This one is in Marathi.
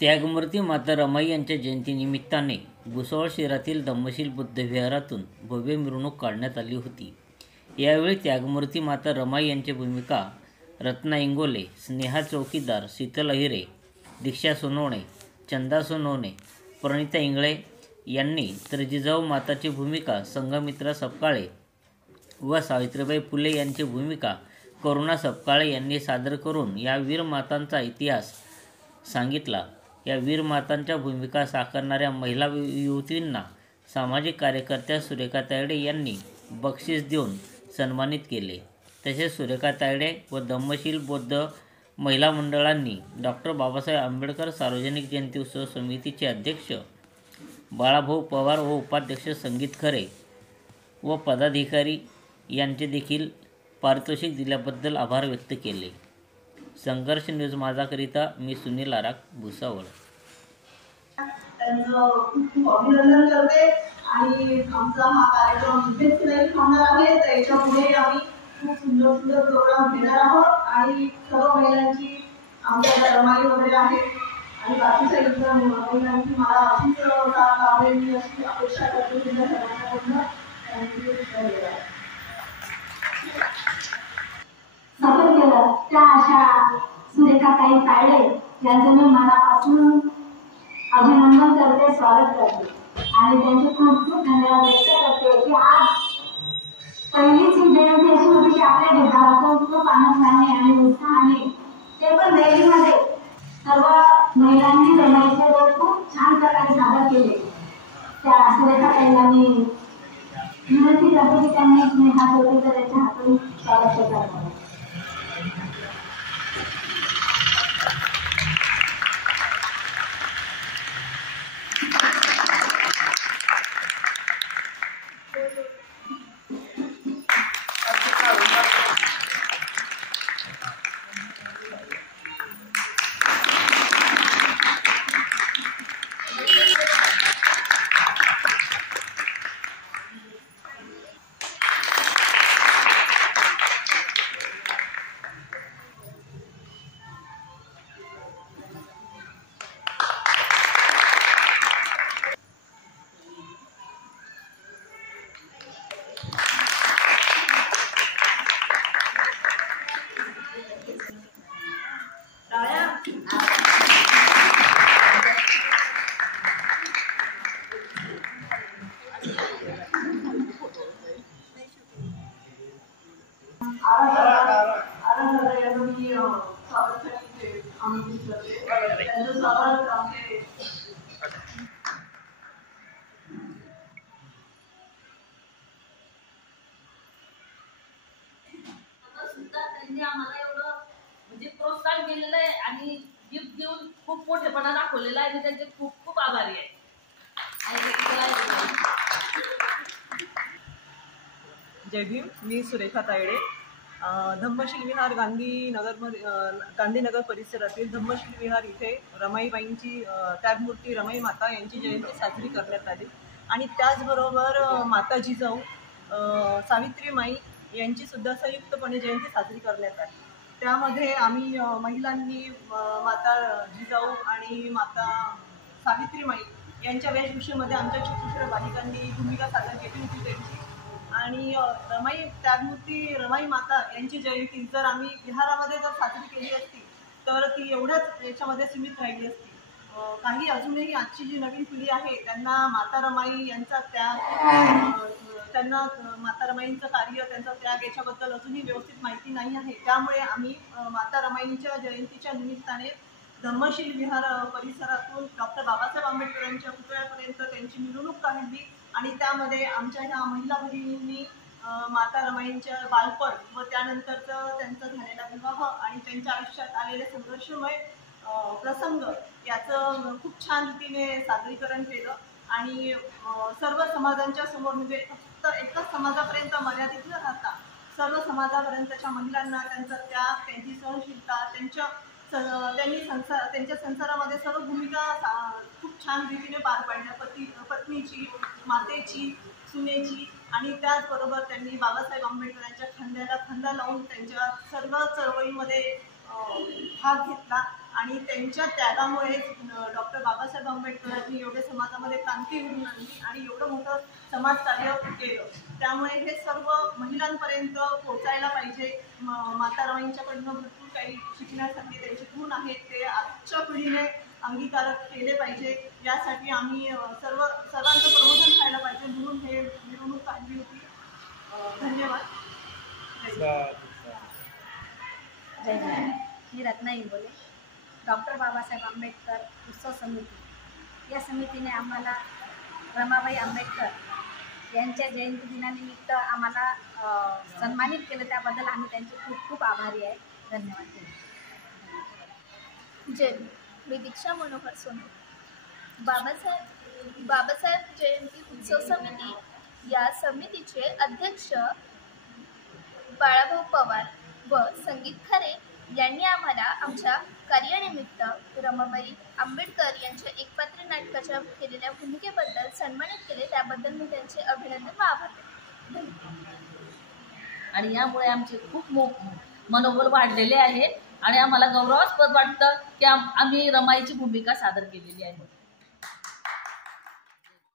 त्यागमूर्ती माता रमाई यांच्या जयंतीनिमित्ताने भुसावळ शहरातील धम्मशील बुद्ध विहारातून भव्य मिरवणूक काढण्यात आली होती। यावेळी त्यागमूर्ती माता रमाई यांची भूमिका रत्ना इंगोले, स्नेहा चौकीदार, शीतल अहिरे, दीक्षा सोनवणे, चंदा सोनवणे, प्रणिता इंगळे यांनी तर जिजाऊ माताची भूमिका संघमित्रा सपकाळे व सावित्रीबाई फुले यांची भूमिका करुणा सपकाळे यांनी सादर करून या वीर मातांचा इतिहास सांगितला। या वीर मातांच्या भूमिका साकारणाऱ्या महिला युवतींना सामाजिक कार्यकर्त्या सुरेखा तायडे यांनी बक्षीस देऊन सन्मानित केले। तसेच सुरेखा तायडे व धम्मशील बौद्ध महिला मंडळांनी डॉक्टर बाबासाहेब आंबेडकर सार्वजनिक जयंती उत्सव समितीचे अध्यक्ष बाळाभाऊ पवार व उपाध्यक्ष संगीत खरे व पदाधिकारी यांचे देखील पारितोषिक दिल्याबद्दल आभार व्यक्त केले। संघर्ष न्यूज माझाकरिता मी सुनील आराक, भुसावळ। त्यांचं खूप अभिनंदन करते आणि आमचा हा कार्यक्रम इथेच नाही थांबणार आहे, तर याच्यापुढे आम्ही खूप सुंदर सुंदर प्रोग्राम घेणार आहोत आणि सर्व महिलांची आमच्या रमाई वगैरे आहेत आणि बाकीच्या इतर महिलांची मला अशीच साथ लाभेल मी अशी अपेक्षा करते तुमच्या सर्वांकडून। थँक्यू, धन्यवाद। सफर केलं त्या अशा सुरेखाताई तायडे यांचं मी मनापासून अभिनंदन करते, स्वागत करते आणि त्यांचे खूप खूप धन्यवाद व्यक्त करते की आज पहिलीच जयंती अशी होती की आपल्या ढेकाळातून खूप आनंदाने आणि उत्साहाने ते पण रॅलीमध्ये सर्व महिलांनी रमाईचे रोल खूप छान प्रकारे सादर केले। त्या सुरेखाताईला मी विनंती करते की त्यांनी स्नेहा चौकीदार यांच्या हातून स्वागत करावं। त्यांनी आम्हाला एवढं म्हणजे प्रोत्साहन केलेलं आहे आणि गिफ्ट देऊन खूप मोठेपणा दाखवलेला आहे आणि त्यांचे खूप खूप आभारी आहे। जय भीम। मी सुरेखा तायडे, धम्मशील विहार गांधीनगर परिसरातील धम्मशील विहार इथे रमाईबाईंची त्यागमूर्ती रमाई माता यांची जयंती साजरी करण्यात आली आणि त्याचबरोबर माता जिजाऊ सावित्रीमाई यांची सुद्धा संयुक्तपणे जयंती साजरी करण्यात आली। त्यामध्ये आम्ही महिलांनी माता जिजाऊ आणि माता सावित्रीमाई यांच्या वेशभूषेमध्ये आमच्या छोट्या बालिकांनी भूमिका सादर केली होती त्यांची आणि रमाई त्यागमूर्ती रमाई माता यांची जयंती जर आम्ही विहारामध्ये जर साजरी केली असती तर ती एवढ्याच याच्यामध्ये सीमित राहिली असती। काही अजूनही आजची जी नवीन पिढी आहे त्यांना माता रमाई यांचा त्याग, त्यांना माता रमाईंचं कार्य, त्यांचा त्याग याच्याबद्दल अजूनही व्यवस्थित माहिती नाही आहे। त्यामुळे आम्ही माता रमाईंच्या जयंतीच्या निमित्ताने धम्मशील विहार परिसरातून डॉक्टर बाबासाहेब आंबेडकरांच्या पुतळ्यापर्यंत त्यांची मिरवणूक काढली आणि त्यामध्ये आमच्या ह्या महिला भगिनींनी माता रमाईंच्या बालपण व त्यानंतरचं त्यांचा झालेला विवाह आणि त्यांच्या आयुष्यात आलेले संघर्षमय प्रसंग याचं खूप छान रीतीने सादरीकरण केलं आणि सर्व समाजांच्या समोर म्हणजे फक्त एकाच समाजापर्यंत मर्यादित न राहता सर्व समाजापर्यंतच्या महिलांना त्यांचा त्याग, त्यांची सहनशीलता, त्यांच्या संसारामध्ये सर्व भूमिका खूप छान रीतीने पार पाडल्या, पत्नीची, मातेची, सुनेची आणि त्याचबरोबर त्यांनी बाबासाहेब आंबेडकरांच्या खांद्याला खांदा लावून त्यांच्या सर्व चळवळीमध्ये भाग घेतला आणि त्यांच्या त्यागामुळे डॉक्टर बाबासाहेब आंबेडकरांनी एवढे समाजामध्ये क्रांती घडवून आणली आणि एवढं मोठं समाजकार्य केलं. त्यामुळे हे सर्व महिलांपर्यंत पोहोचायला पाहिजे. माता रमाईंच्याकडनं भरपूर काही शिकण्यासाठी त्यांचे गुण आहेत, ते आजच्या पिढीने अंगीकार केले पाहिजे. यासाठी आम्ही सर्वांचं प्रबोधन व्हायला पाहिजे म्हणून हे मिरवणूक काढली होती. धन्यवाद. जय जय. मी रत्ना इंगोले, डॉक्टर बाबासाहेब आंबेडकर उत्सव समिती या समितीने आम्हाला रमाबाई आंबेडकर यांच्या जयंती दिनानिमित्त आम्हाला सन्मानित केलं, त्याबद्दल आम्ही त्यांचे खूप खूप आभारी आहे. धन्यवाद. जय. मी दीक्षा मनोहर सोनू, बाबासाहेब जयंती उत्सव समिती या समितीचे अध्यक्ष बाळाभाऊ पवार व संगीत खरे यांनी आम्हाला आमच्या कार्यानिमित्त रमाबाई आंबेडकर यांच्या एकपात्री नाटकाच्या केलेल्या भूमिकेबद्दल सन्मानित केले, त्याबद्दल मी त्यांचे अभिनंदन व आभार मानते. आणि यामुळे आमचे खूप मनोबल वाढलेले आहे आणि आम्हाला गौरवास्पद वाटतं की आम्ही रमाईची भूमिका सादर केलेली आहे.